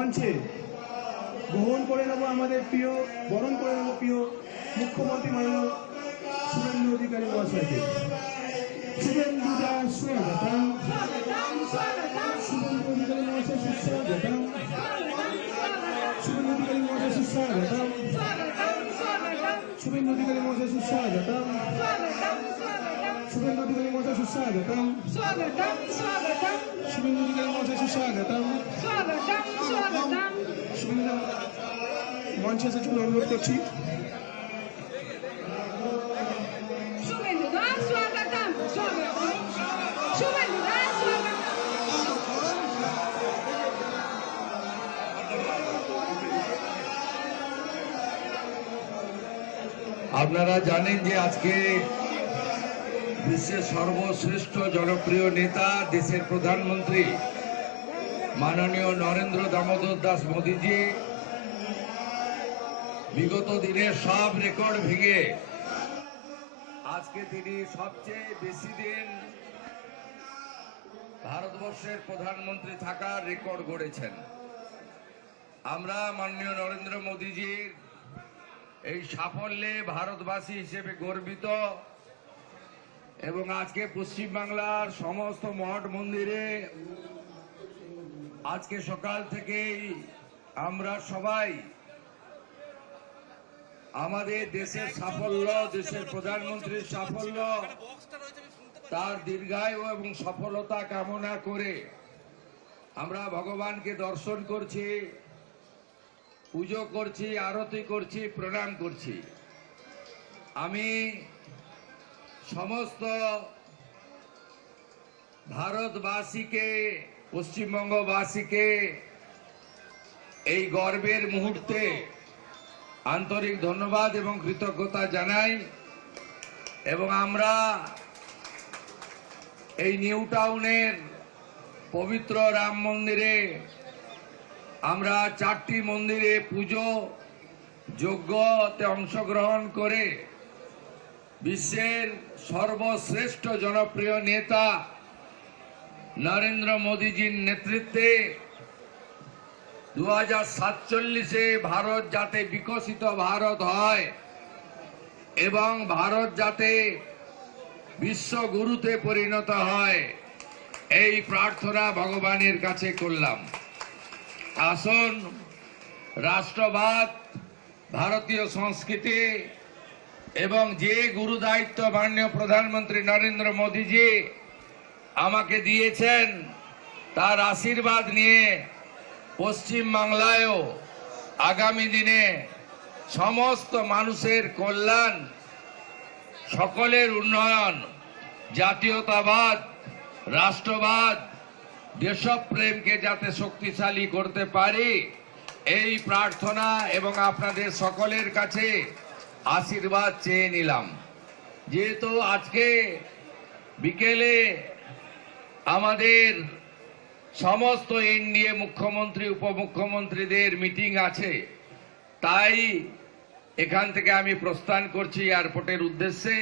মঞ্চে গ্রহণ করে নেব আমাদের প্রিয়, বরণ করে নেব প্রিয় মুখ্যমন্ত্রী মাননীয় শুভেন্দু অধিকারী মহাশয়কে। শুভেন্দু দাস স্বাগতম, শুভেন্দু অধিকারী মহাশয় সুস্বাগতম, শুভেন্দু অধিকারী মহাশয় সুস্বাগতম, শুভেন্দু অধিকারী মহাশয় সুস্বাগতম, শুভেন্দু অধিকারী মহাশয় সুস্বাগতম, শুভেন্দু অধিকারী মহাশয় সুস্বাগতম। মঞ্চে এসে চলে অনুরোধ করছি। আপনারা জানেন যে আজকে বিশ্বের সর্বশ্রেষ্ঠ জনপ্রিয় নেতা, দেশের প্রধানমন্ত্রী মাননীয় নরেন্দ্র দামোদর দাস মোদীজি বিগত দিনের সব রেকর্ড ভেঙে আজকে তিনি সবচেয়ে বেশি দিন ভারতবর্ষের প্রধানমন্ত্রী থাকার রেকর্ড গড়েছেন। আমরা মাননীয় নরেন্দ্র মোদীজির এই সাফল্যে ভারতবাসী হিসেবে গর্বিত এবং আজকে পশ্চিমবাংলার সমস্ত মঠ মন্দিরে আজকে সকাল থেকেই আমরা সবাই আমাদের দেশের সাফল্য, দেশের প্রধানমন্ত্রীর সাফল্য, তার দীর্ঘায়ু এবং সফলতা কামনা করে আমরা ভগবানকে দর্শন করছি, পুজো করছি, আরতি করছি, প্রণাম করছি। আমি সমস্ত ভারতবাসীকে, পশ্চিমবঙ্গবাসীকে এই গর্বের মুহূর্তে আন্তরিক ধন্যবাদ এবং কৃতজ্ঞতা জানাই। এবং আমরা এই নিউ টাউনের পবিত্র রাম মন্দিরে আমরা 4টি মন্দিরে পুজো যজ্ঞতে অংশগ্রহণ করে বিশ্বের সর্বশ্রেষ্ঠ জনপ্রিয় নেতা নরেন্দ্র মোদীজির নেতৃত্বে 2047-এ ভারত যাতে বিকশিত ভারত হয় এবং ভারত যাতে বিশ্বগুরুতে পরিণত হয়, এই প্রার্থনা ভগবানের কাছে করলাম। আসুন, রাষ্ট্রবাদ, ভারতীয় সংস্কৃতি এবং যে গুরু দায়িত্ব মাননীয় প্রধানমন্ত্রী নরেন্দ্র মোদীজি আমাকে দিয়েছেন, তার আশীর্বাদ নিয়ে পশ্চিম বাংলায়ও আগামী দিনে সমস্ত মানুষের কল্যাণ, সকলের উন্নয়ন, জাতীয়তাবাদ, রাষ্ট্রবাদ, দেশপ্রেমকে যাতে শক্তিশালী করতে পারি, এই প্রার্থনা এবং আপনাদের সকলের কাছে আশীর্বাদ চেয়ে নিলাম। যেহেতু আজকে বিকেলে আমাদের সমস্ত এনডিএ মুখ্যমন্ত্রী, উপমুখ্যমন্ত্রীদের মিটিং আছে, তাই এখান থেকে আমি প্রস্থান করছি এয়ারপোর্টের উদ্দেশ্যে।